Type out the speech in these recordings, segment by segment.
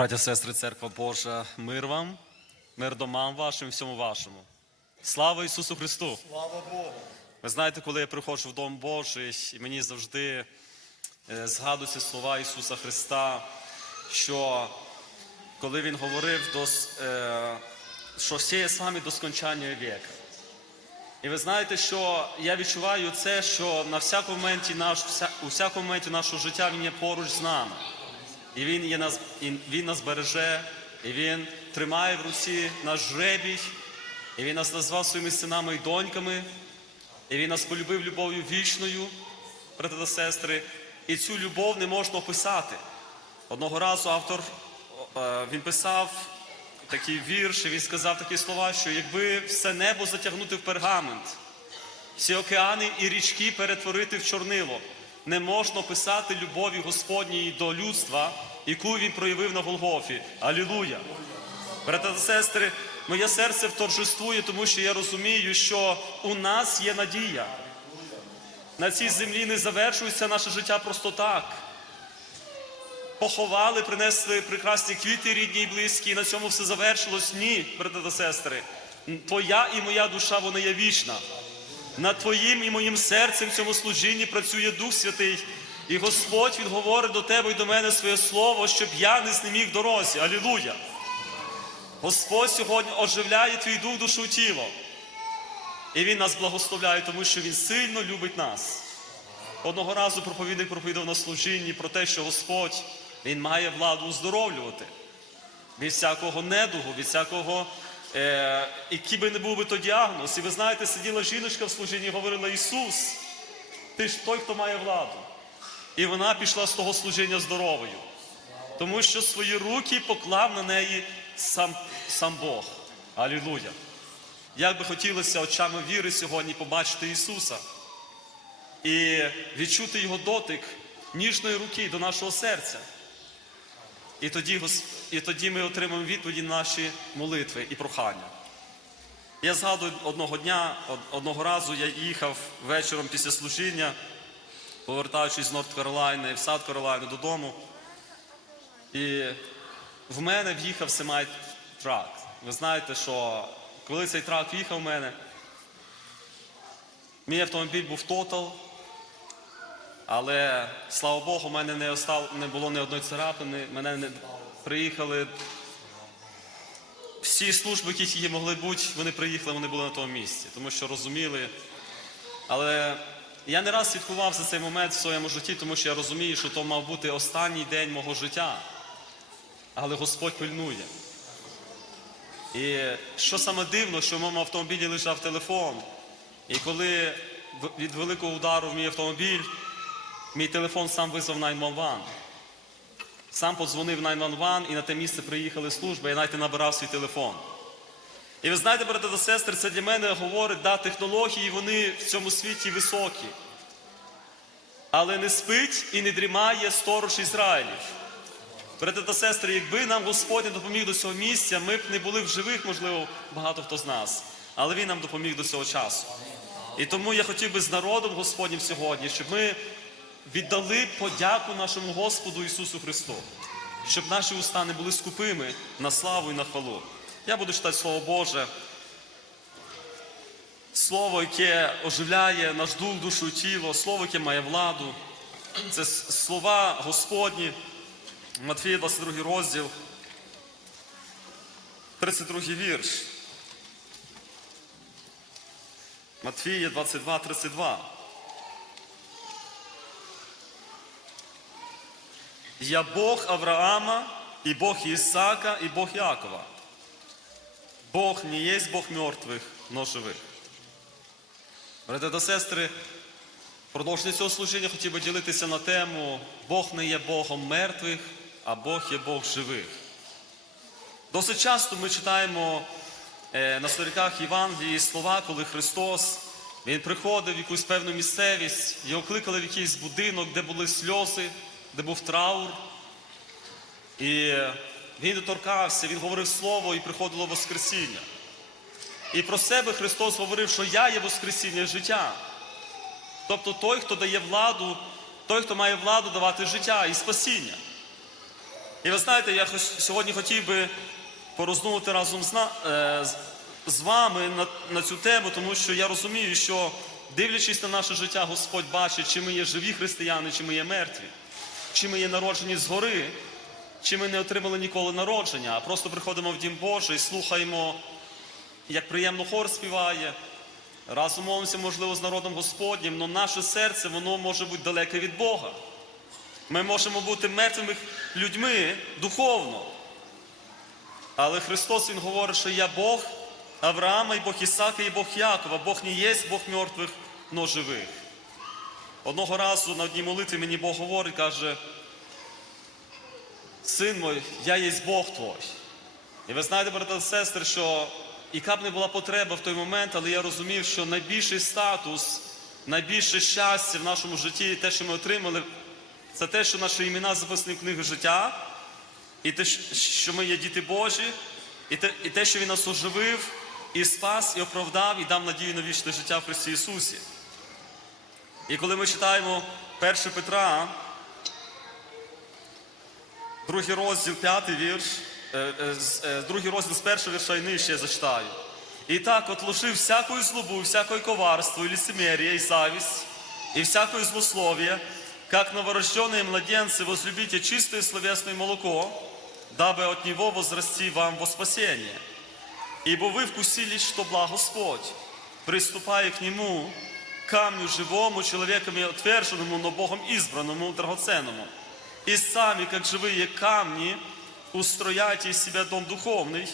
Браття, сестри, церква Божа, мир вам, мир домам вашим і всьому вашому. Слава Ісусу Христу! Слава Богу! Ви знаєте, коли я приходжу в Дом Божий, і мені завжди е, згадуються слова Ісуса Христа, що коли Він говорив, до, е, що сіє з вами до скончання віка. І ви знаєте, що я відчуваю це, що на всякому моменті наш, у всякому моменті нашого життя Він є поруч з нами. І він, є нас, і він нас береже, і Він тримає в руці наш жребій, і Він нас назвав своїми синами і доньками, і Він нас полюбив любов'ю вічною, брати та сестри. І цю любов не можна описати. Одного разу автор е, він писав такий вірш, і він сказав такі слова, що якби все небо затягнути в пергамент, всі океани і річки перетворити в чорнило. Не можна писати любові Господньої до людства, яку він проявив на Голгофі. Алілуя! Брати та сестри, моє серце вторжествує, тому що я розумію, що у нас є надія. На цій землі не завершується наше життя просто так. Поховали, принесли прекрасні квіти рідні і близькі, і на цьому все завершилось. Ні, брати та сестри. Твоя і моя душа, вона є вічна. Над твоїм і моїм серцем в цьому служінні працює Дух Святий. І Господь Він говорить до тебе і до мене своє слово, щоб я не знеміг дорозі. Алілуя! Господь сьогодні оживляє твій дух, душу, тіло. І Він нас благословляє, тому що Він сильно любить нас. Одного разу проповідник проповідав на служінні про те, що Господь Він має владу оздоровлювати від всякого недугу, від всякого, е, який би не був би то діагноз. І ви знаєте, сиділа жіночка в служінні і говорила: Ісус, ти ж той, хто має владу. І вона пішла з того служіння здоровою, тому що свої руки поклав на неї сам, сам Бог. Алілуя! Як би хотілося очами віри сьогодні побачити Ісуса і відчути Його дотик ніжної руки до нашого серця. І тоді, і тоді ми отримаємо відповіді на наші молитви і прохання. Я згадую одного дня, одного разу я їхав вечором після служіння, повертаючись з Норт Каролайни в Сад Каролайни додому. І в мене в'їхав семай трак. Ви знаєте, що коли цей трак в'їхав в мене, мій автомобіль був тотал, але слава Богу, в мене не, остав, не було ні одної царапини. Мене не приїхали. Всі служби, які могли бути, вони приїхали, вони були на тому місці, тому що розуміли. Але я не раз слідкував за цей момент в своєму житті, тому що я розумію, що то мав бути останній день мого життя. Але Господь пильнує. І що саме дивно, що в моєму автомобілі лежав телефон. І коли від великого удару в мій автомобіль, мій телефон сам визвав 911. Сам подзвонив 911 і на те місце приїхали служби, я навіть набирав свій телефон. І ви знаєте, брати та сестри, це для мене говорить, да, технології вони в цьому світі високі. Але не спить і не дрімає сторож Ізраїлів. Брати та сестри, якби нам Господь не допоміг до цього місця, ми б не були в живих, можливо, багато хто з нас. Але Він нам допоміг до цього часу. І тому я хотів би з народом Господнім сьогодні, щоб ми віддали подяку нашому Господу Ісусу Христу, щоб наші уста не були скупими на славу і на хвалу. Я буду читати Слово Боже. Слово, яке оживляє наш дух, душу і тіло, слово, яке має владу. Це слова Господні. Матфія, 22 розділ, 32 вірш. Матфія 22, 32. Я Бог Авраама, і Бог Ісака, і Бог Якова. Бог не є Бог мертвих, но живих. Брати та сестри, Продовження цього служіння хотів би ділитися на тему Бог не є Богом мертвих, а Бог є Бог живих. Досить часто ми читаємо е, на сторінках Євангелії слова, коли Христос Він приходив в якусь певну місцевість, його кликали в якийсь будинок, де були сльози, де був траур. І він доторкався, він говорив слово і приходило Воскресіння. І про себе Христос говорив, що я є Воскресіння життя. Тобто той, хто дає владу, той, хто має владу давати життя і спасіння. І ви знаєте, я сьогодні хотів би пороздумувати разом з, е, вами на цю тему, тому що я розумію, що дивлячись на наше життя, Господь бачить, чи ми є живі християни, чи ми є мертві, чи ми є народжені згори, чи ми не отримали ніколи народження, а просто приходимо в Дім Божий, слухаємо, як приємно хор співає, разом молимося, можливо, з народом Господнім, але наше серце воно може бути далеке від Бога. Ми можемо бути мертвими людьми духовно. Але Христос Він говорить, що я Бог Авраама, і Бог Ісака, і Бог Якова. Бог не є Бог мертвих, но живих. Одного разу на одній молитві мені Бог говорить, каже, син мой, я є Бог твой. І ви знаєте, брати та сестри, що яка б не була потреба в той момент, але я розумів, що найбільший статус, найбільше щастя в нашому житті, те, що ми отримали, це те, що наші імена записані в книги життя, і те, що ми є діти Божі, і те, і те, що Він нас оживив, і спас, і оправдав, і дав надію на вічне життя в Христі Ісусі. І коли ми читаємо 1 Петра, другий розділ, п'ятий вірш, е, е, з- е, другий розділ з першого вірша і нижче я зачитаю. І так отложив всякую злобу, всякое коварство, и лицемерие, и зависть, и всякое злословие, как новорожденные младенцы возлюбите чистое словесное молоко, дабы от него возрасти вам во спасение. Ибо вы вкусили, что благ Господь, приступая к Нему, камню живому, человеками отверженному, но Богом избранному, драгоценному. И сами, как живые камни, устрояйте из себя дом духовный,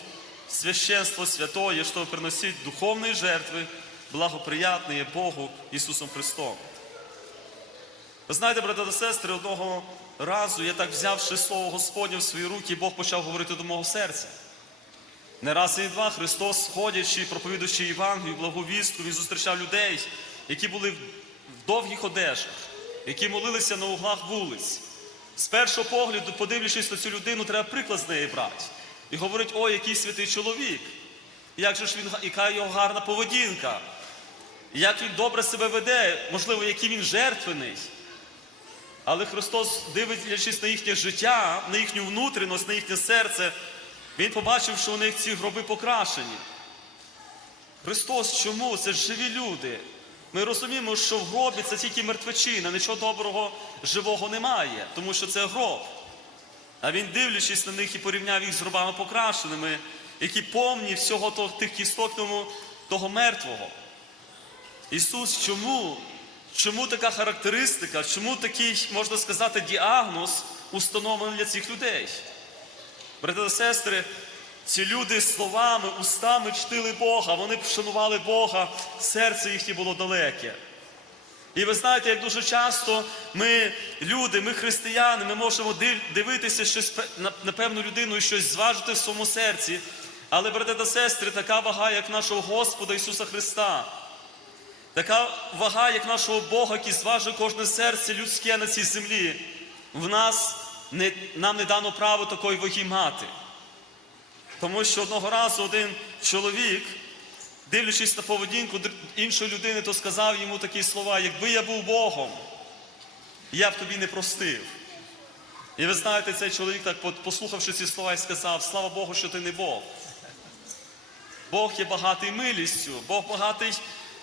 священство святое, чтобы приносить духовные жертвы, благоприятные Богу Ісусом Христом. Ви знаєте, брати та сестри, одного разу я так взявши слово Господнє в свої руки, Бог почав говорити до мого серця. Не раз і не два Христос, ходячи, проповідуючи Євангелію, благу вістку, Він зустрічав людей, які були в довгих одежах, які молилися на углах вулиць. з першого погляду, подивлячись на цю людину, треба приклад з неї брати. І говорить, о, який святий чоловік, як же ж він, яка його гарна поведінка, як він добре себе веде, можливо, який він жертвений. Але Христос, дивлячись на їхнє життя, на їхню внутрішність, на їхнє серце, Він побачив, що у них ці гроби покрашені. Христос чому? Це ж живі люди. Ми розуміємо, що в гробі це тільки мертвечина, нічого доброго живого немає, тому що це гроб. А він, дивлячись на них і порівняв їх з гробами покрашеними, які повні всього того, тих кісток тому, того мертвого. Ісус, чому? Чому така характеристика? Чому такий, можна сказати, діагноз установлений для цих людей? Брати та сестри, ці люди словами, устами чтили Бога, вони вшанували Бога, серце їхнє було далеке. І ви знаєте, як дуже часто ми, люди, ми християни, ми можемо дивитися щось на, певну людину і щось зважити в своєму серці. Але, брати та сестри, така вага, як нашого Господа Ісуса Христа, така вага, як нашого Бога, який зважує кожне серце людське на цій землі, в нас не, нам не дано право такої ваги мати. Тому що одного разу один чоловік, дивлячись на поведінку іншої людини, то сказав йому такі слова: якби я був Богом, я б тобі не простив. І ви знаєте, цей чоловік, так послухавши ці слова, і сказав: Слава Богу, що ти не Бог. Бог є багатий милістю, Бог багатий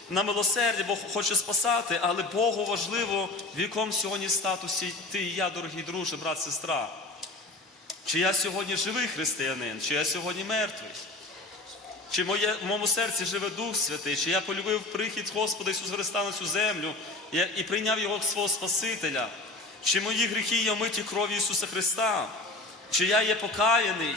на милосердя, Бог хоче спасати, але Богу важливо, в якому сьогодні статусі ти і я, дорогі друже, брат, сестра. Чи я сьогодні живий християнин, чи я сьогодні мертвий? Чи моє, в моєму серці живе Дух Святий, чи я полюбив прихід Господа Ісуса Христа на цю землю і прийняв Його свого Спасителя? Чи мої гріхи є омиті кров'ю Ісуса Христа? Чи я є покаяний?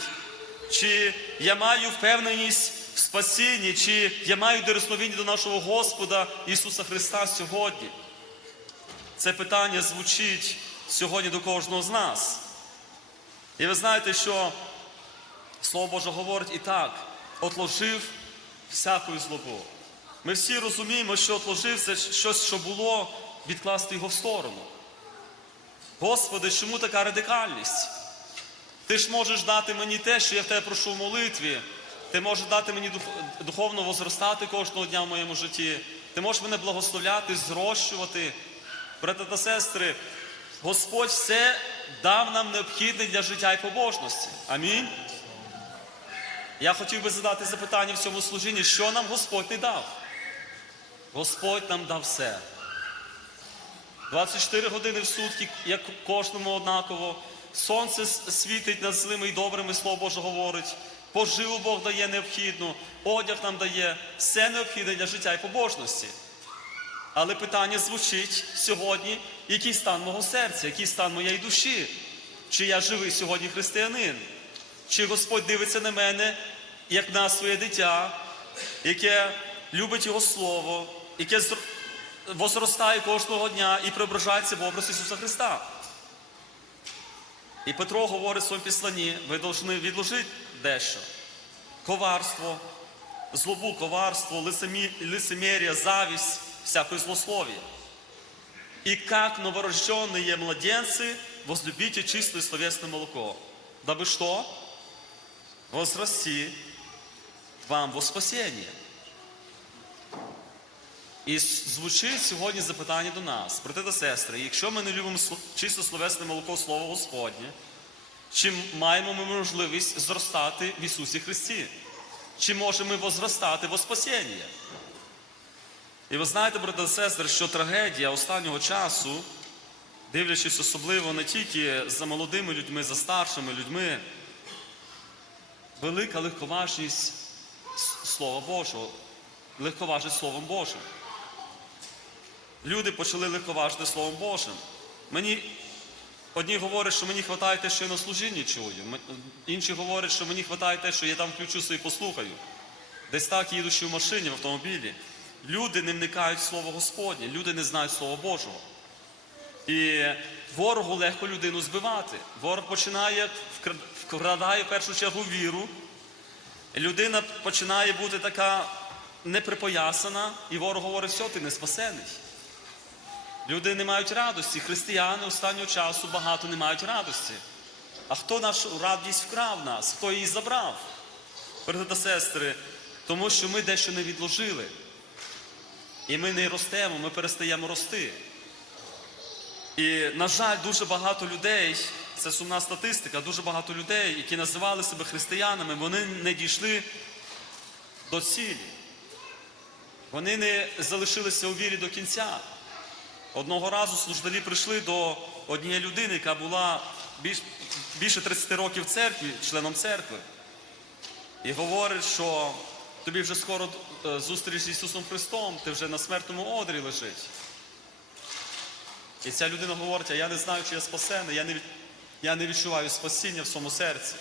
Чи я маю впевненість в спасінні, чи я маю дерзновіння до нашого Господа Ісуса Христа сьогодні? Це питання звучить сьогодні до кожного з нас. І ви знаєте, що Слово Боже говорить і так, отложив всяку злобу. Ми всі розуміємо, що отложив це щось, що було, відкласти його в сторону. Господи, чому така радикальність? Ти ж можеш дати мені те, що я в тебе прошу в молитві. Ти можеш дати мені дух- духовно возростати кожного дня в моєму житті. Ти можеш мене благословляти, зрощувати. Брати та сестри, Господь все дав нам необхідне для життя і побожності. Амінь. Я хотів би задати запитання в цьому служінні, що нам Господь не дав? Господь нам дав все. 24 години в сутки, як кожному однаково. Сонце світить над злими і добрими, Слово Боже говорить. Поживу Бог дає необхідну, одяг нам дає, все необхідне для життя і побожності. Але питання звучить сьогодні, який стан мого серця, який стан моєї душі? Чи я живий сьогодні християнин? Чи Господь дивиться на мене, як на своє дитя, яке любить Його Слово, яке возростає кожного дня і преображається в образ Ісуса Христа? І Петро говорить в своєму післанні, ви повинні відложити дещо. Коварство, злобу, коварство, лицемі- лицемерие, зависть, всякое злословие. И как новорожденные младенцы возлюбите чистое словесное молоко, дабы что? Возрасти вам во спасение. І с- звучить сьогодні запитання до нас, брати та сестри, якщо ми не любимо сло- чисто словесне молоко Слово Господнє, чи маємо ми можливість зростати в Ісусі Христі? Чи можемо ми возростати во спасіння? І ви знаєте, брати та сестри, що трагедія останнього часу, дивлячись особливо не тільки за молодими людьми, за старшими людьми, велика легковажність Слова Божого, легковажність Словом Божим. Люди почали легковажити Словом Божим. Мені Одні говорять, що мені вистачає те, що я на служінні чую. Інші говорять, що мені вистачає те, що я там включу собі послухаю. Десь так їдучи в машині, в автомобілі. Люди не вникають в Слово Господнє, люди не знають Слова Божого. І ворогу легко людину збивати. Ворог починає вкрадає в першу чергу віру. Людина починає бути така неприпоясана, і ворог говорить, все, ти не спасений. Люди не мають радості. Християни останнього часу багато не мають радості. А хто нашу радість вкрав нас? Хто її забрав? Брати та сестри, тому що ми дещо не відложили. І ми не ростемо, ми перестаємо рости. І, на жаль, дуже багато людей, це сумна статистика, дуже багато людей, які називали себе християнами, вони не дійшли до цілі. Вони не залишилися у вірі до кінця. Одного разу служителі прийшли до однієї людини, яка була більш, більше 30 років в церкві, членом церкви, і говорить, що тобі вже скоро е, зустріч з Ісусом Христом, ти вже на смертному одрі лежить. І ця людина говорить, я не знаю, чи я спасений, я не, я не відчуваю спасіння в своєму серці.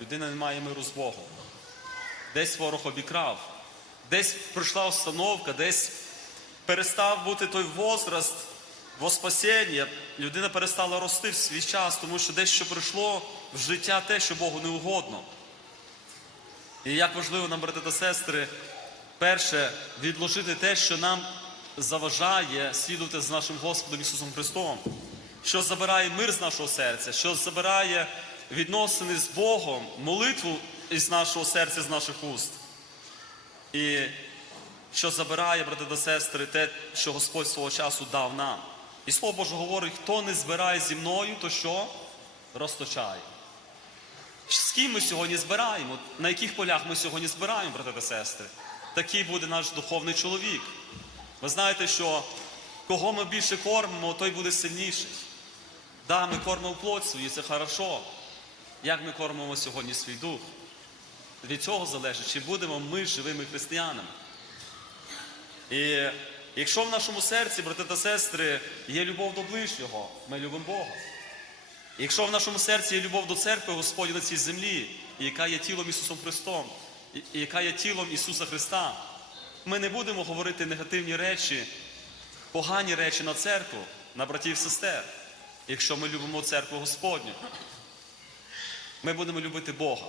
Людина не має миру з Богом. Десь ворог обікрав, десь прийшла установка, десь перестав бути той возраст во спасіння, людина перестала рости в свій час, тому що дещо прийшло в життя те, що Богу не угодно. І як важливо нам, брати та сестри, перше, відложити те, що нам заважає слідувати з нашим Господом Ісусом Христом, що забирає мир з нашого серця, що забирає відносини з Богом, молитву із нашого серця, з наших уст. І що забирає, брати та сестри, те, що Господь свого часу дав нам. І Слово Боже говорить, хто не збирає зі мною, то що? Розточає. Ким ми сьогодні збираємо? На яких полях ми сьогодні збираємо, брати та сестри? Такий буде наш духовний чоловік. Ви знаєте, що кого ми більше кормимо, той буде сильніший. Да, ми кормимо плоть свою, це хорошо. Як ми кормимо сьогодні свій дух? Від цього залежить, чи будемо ми живими християнами. І якщо в нашому серці, брати та сестри, є любов до ближнього, ми любимо Бога. Якщо в нашому серці є любов до церкви Господі на цій землі, яка є тілом Ісусом Христом, і яка є тілом Ісуса Христа, ми не будемо говорити негативні речі, погані речі на церкву, на братів і сестер, якщо ми любимо церкву Господню. Ми будемо любити Бога.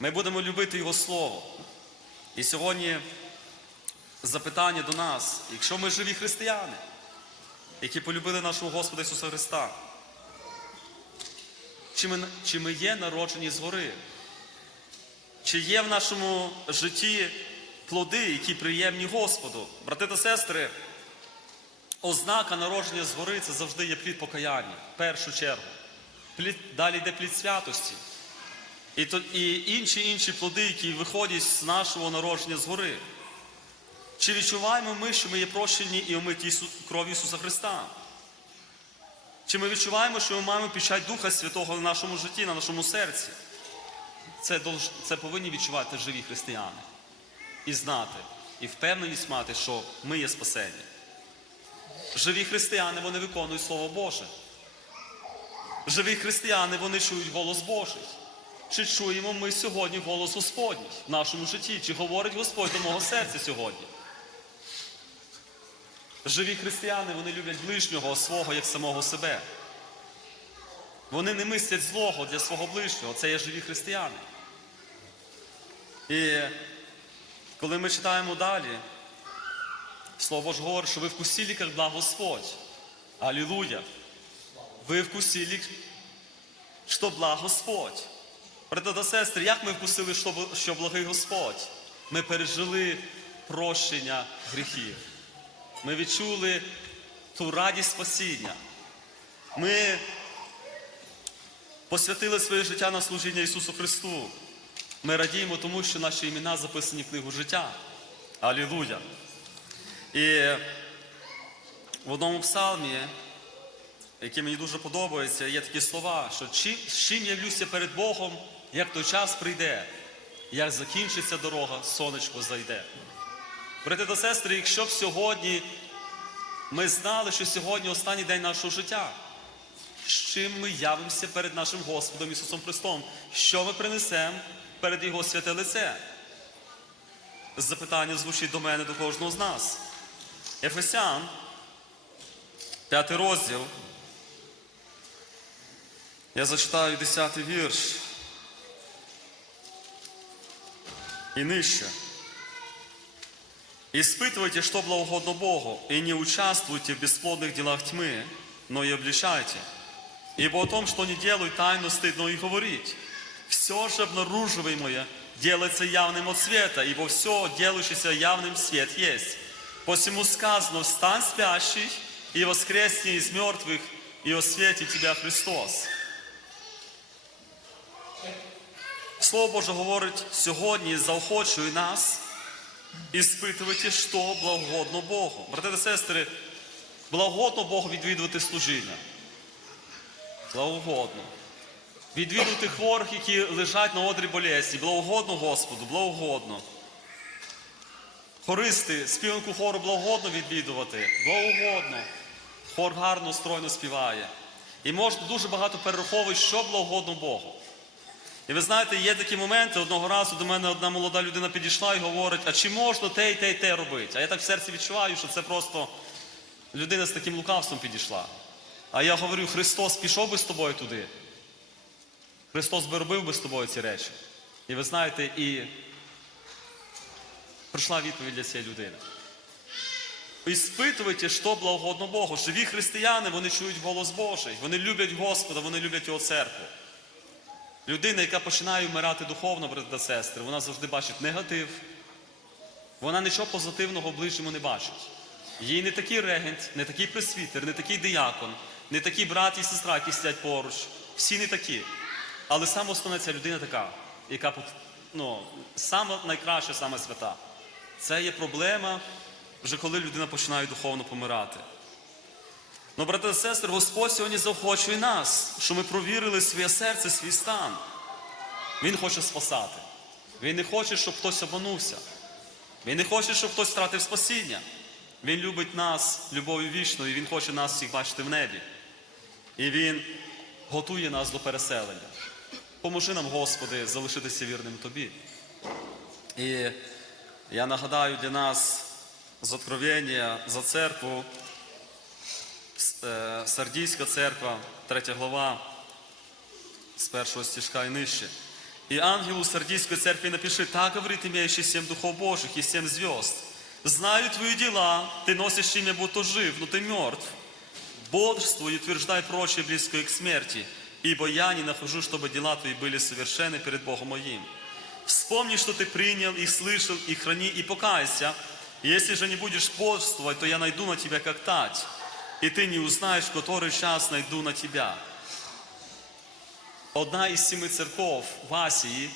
Ми будемо любити Його Слово. І сьогодні запитання до нас, якщо ми живі християни, які полюбили нашого Господа Ісуса Христа, чи ми, чи ми є народжені згори? Чи є в нашому житті плоди, які приємні Господу? Брати та сестри, ознака народження згори це завжди є плід покаяння, в першу чергу. Плід, далі йде плід святості. І, то, і інші інші плоди, які виходять з нашого народження згори. Чи відчуваємо ми, що ми є прощені і омиті кров'ю Ісуса Христа? Чи ми відчуваємо, що ми маємо печать Духа Святого на нашому житті, на нашому серці? Це, це повинні відчувати живі християни. І знати, і впевненість мати, що ми є спасені. Живі християни, вони виконують Слово Боже. Живі християни, вони чують голос Божий. Чи чуємо ми сьогодні голос Господній в нашому житті? Чи говорить Господь до мого серця сьогодні? Живі християни, вони люблять ближнього свого як самого себе. Вони не мислять злого для свого ближнього. Це є живі християни. І коли ми читаємо далі, Слово Боже говорить, що ви вкусили, як благ Господь. Алілуя! Ви вкусили, що благ Господь. Брати та сестри, як ми вкусили, що благий Господь? Ми пережили прощення гріхів. Ми відчули ту радість спасіння. Ми посвятили своє життя на служіння Ісусу Христу. Ми радіємо тому, що наші імена записані в книгу життя. Алілуя! І в одному псалмі, який мені дуже подобається, є такі слова, що «Чи- з чим явлюся перед Богом, як той час прийде, як закінчиться дорога, сонечко зайде. Брати та сестри, якщо б сьогодні ми знали, що сьогодні останній день нашого життя, з чим ми явимося перед нашим Господом Ісусом Христом, що ми принесемо перед Його святе лице? Запитання звучить до мене, до кожного з нас. Ефесян, п'ятий розділ. Я зачитаю 10 вірш. И нижче. Испытывайте, что благоугодно Богу, и не участвуйте в бесплодных делах тьмы, но и обличайте. Ибо о том, что не делают, тайно стыдно и говорить. Все же обнаруживаемое делается явным от света, ибо все, делающееся явным, свет есть. Посему сказано, встань спящий, и воскресни из мертвых, и осветит тебя Христос. Слово Боже говорить сьогодні заохочує нас іспитувати, що благогодно Богу. Брати та сестри, благогодно Богу відвідувати служіння. Благогодно. Відвідувати хворих, які лежать на одрі болезні. Благогодно Господу, благогодно. Хористи, співанку хору благогодно відвідувати. Благогодно. Хор гарно, стройно співає. І можна дуже багато перераховувати, що благогодно Богу. І ви знаєте, є такі моменти, одного разу до мене одна молода людина підійшла і говорить, а чи можна те і те і те робити? А я так в серці відчуваю, що це просто людина з таким лукавством підійшла. А я говорю, Христос пішов би з тобою туди. Христос би робив би з тобою ці речі. І ви знаєте, і прийшла відповідь для цієї людини. Іспитуйте, що благогодно Богу. Живі християни, вони чують голос Божий, вони люблять Господа, вони люблять Його церкву. Людина, яка починає вмирати духовно, брати та сестри, вона завжди бачить негатив. Вона нічого позитивного в ближньому не бачить. Їй не такий регент, не такий пресвітер, не такий диякон, не такий брат і сестра, які сидять поруч. Всі не такі. Але саме основне ця людина така, яка ну, саме найкраща, саме свята. Це є проблема, вже коли людина починає духовно помирати. Ну, брати та сестри, Господь сьогодні заохочує нас, що ми провірили своє серце, свій стан. Він хоче спасати. Він не хоче, щоб хтось обманувся. Він не хоче, щоб хтось втратив спасіння. Він любить нас любов'ю вічною, Він хоче нас всіх бачити в небі. І Він готує нас до переселення. Поможи нам, Господи, залишитися вірним Тобі. І я нагадаю для нас з откровення за церкву. Е, Сардійська церква, 3 глава, з першого стишка і нижче. И ангелу Сардийской церкви напиши, так говорит имеющий семь духов Божьих и семь звезд. Знаю твои дела, ты носишь имя, будто жив, но ты мертв. Бодрствуй и утверждай прочее близкое к смерти, ибо я не нахожу, чтобы дела твои были совершены перед Богом моим. Вспомни, что ты принял и слышал, и храни, и покайся. И если же не будешь бодрствовать, то я найду на тебя как тать, и ты не узнаешь, в который час найду на тебя. Одна із сіми церков в Асії,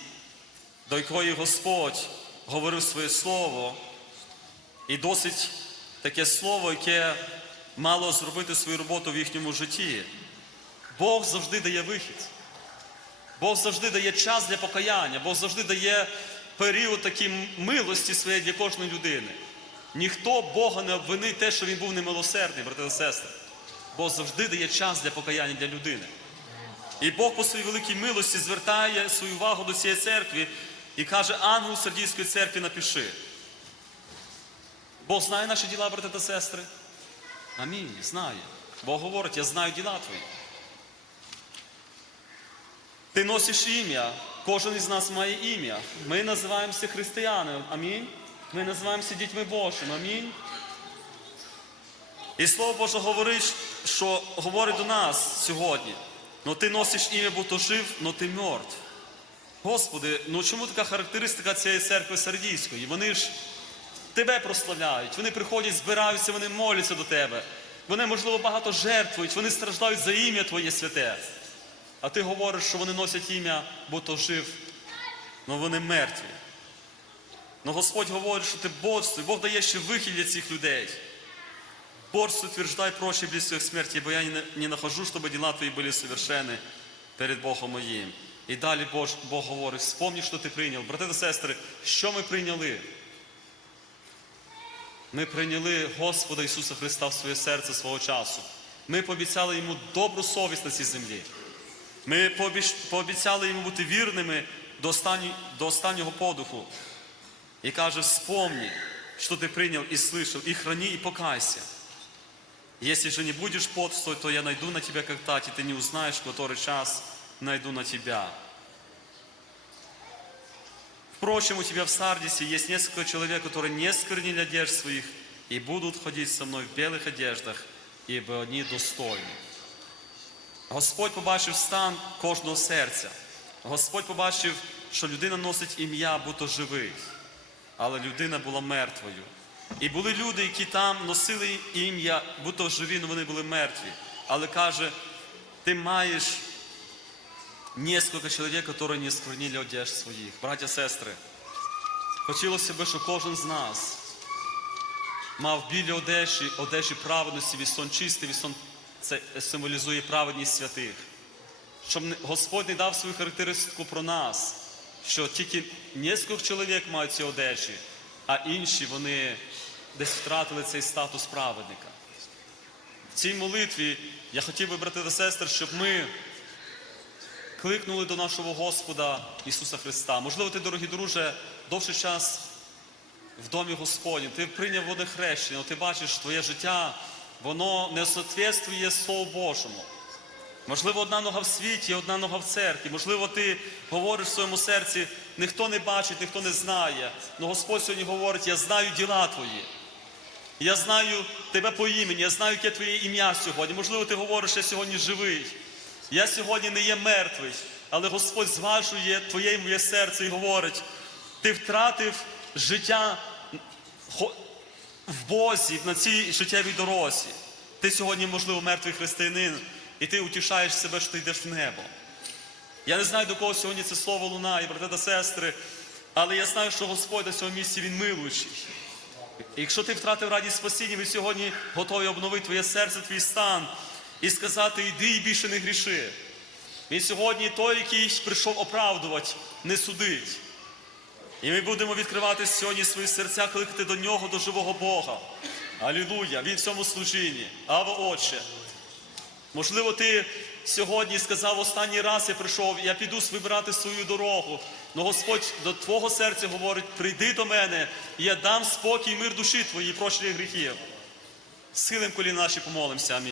до якої Господь говорив своє слово, і досить таке слово, яке мало зробити свою роботу в їхньому житті. Бог завжди дає вихід. Бог завжди дає час для покаяння, Бог завжди дає період такої милості своєї для кожної людини. Ніхто Бога не обвинить те, що він був немилосердний, брати та сестри. Бог завжди дає час для покаяння для людини. І Бог по своїй великій милості звертає свою увагу до цієї церкви і каже, ангел Сардійської церкви напиши. Бог знає наші діла, брати та сестри. Амінь, знає. Бог говорить, я знаю діла твої. Ти носиш ім'я, кожен із нас має ім'я. Ми називаємося християнами. Амінь. Ми називаємося дітьми Божими. Амінь. І Слово Боже говорить, що говорить до нас сьогодні. Ну ти носиш ім'я, бо то жив, но ти мертв. Господи, ну чому така характеристика цієї церкви Сардійської? Вони ж тебе прославляють, вони приходять, збираються, вони моляться до тебе. Вони, можливо, багато жертвують, вони страждають за ім'я Твоє святе. А ти говориш, що вони носять ім'я, бо то жив, але вони мертві. Но Господь говорить, що ти борствуй, Бог дає ще вихід для цих людей. Борствуй, утверждай прочі близких смерті, бо я не, нахожу, щоб діла твої були совершені перед Богом моїм. І далі Бог, Бог говорить, вспомни, що ти прийняв. Брати та сестри, що ми прийняли? Ми прийняли Господа Ісуса Христа в своє серце свого часу. Ми пообіцяли Йому добру совість на цій землі. Ми пообіцяли йому бути вірними до останнього подуху І каже, вспомни, що ти прийняв і слышав, і храни, і покайся. Если же не будешь подствовать, то я найду на тебя как тать, и ты не узнаешь, в который час найду на тебя. Впрочем, у тебя в Сардисе есть несколько человек, которые не сквернили одежд своих и будут ходить со мной в белых одеждах, ибо они достойны. Господь побачив стан кожного серця. Господь побачив, що людина носить ім'я, будто живий, але людина була мертвою. І були люди, які там носили ім'я, будто живі, але вони були мертві. Але каже, ти маєш несколько чоловік, які не сквернили одежд своїх. Браття, сестри, хотілося б, щоб кожен з нас мав білі одежі, одежі праведності, вісон чистий, вісон це символізує праведність святих. Щоб Господь не дав свою характеристику про нас, що тільки несколько чоловік мають ці одежі, а інші вони десь втратили цей статус праведника. В цій молитві я хотів би, брати та сестри, щоб ми кликнули до нашого Господа Ісуса Христа. Можливо, ти, дорогі друже, довший час в домі Господнім, ти прийняв води хрещення, але ти бачиш, твоє життя, воно не соответствує Слову Божому. Можливо, одна нога в світі, одна нога в церкві. Можливо, ти говориш в своєму серці, ніхто не бачить, ніхто не знає. Але Господь сьогодні говорить, я знаю діла твої. Я знаю тебе по імені, я знаю, яке твоє ім'я сьогодні. Можливо, ти говориш, я сьогодні живий. Я сьогодні не є мертвий, але Господь зважує твоє і моє серце і говорить, ти втратив життя в Бозі на цій життєвій дорозі. Ти сьогодні, можливо, мертвий християнин, і ти утішаєш себе, що ти йдеш в небо. Я не знаю, до кого сьогодні це слово лунає, брати та сестри, але я знаю, що Господь на цьому місці Він милуючий. Якщо ти втратив радість спасіння, ви сьогодні готові обновити твоє серце, твій стан і сказати, йди і більше не гріши. Він сьогодні той, який прийшов оправдувати, не судить. І ми будемо відкривати сьогодні свої серця, кликати до нього, до живого Бога. Алілуя! Він в цьому служінні. Ава Отче. Можливо, ти сьогодні сказав останній раз я прийшов, я піду вибирати свою дорогу. Но Господь до твого серця говорить: прийди до мене, і я дам спокій, мир душі твоїй, прощення гріхів. Схилим колі наші, помолимося. Амінь.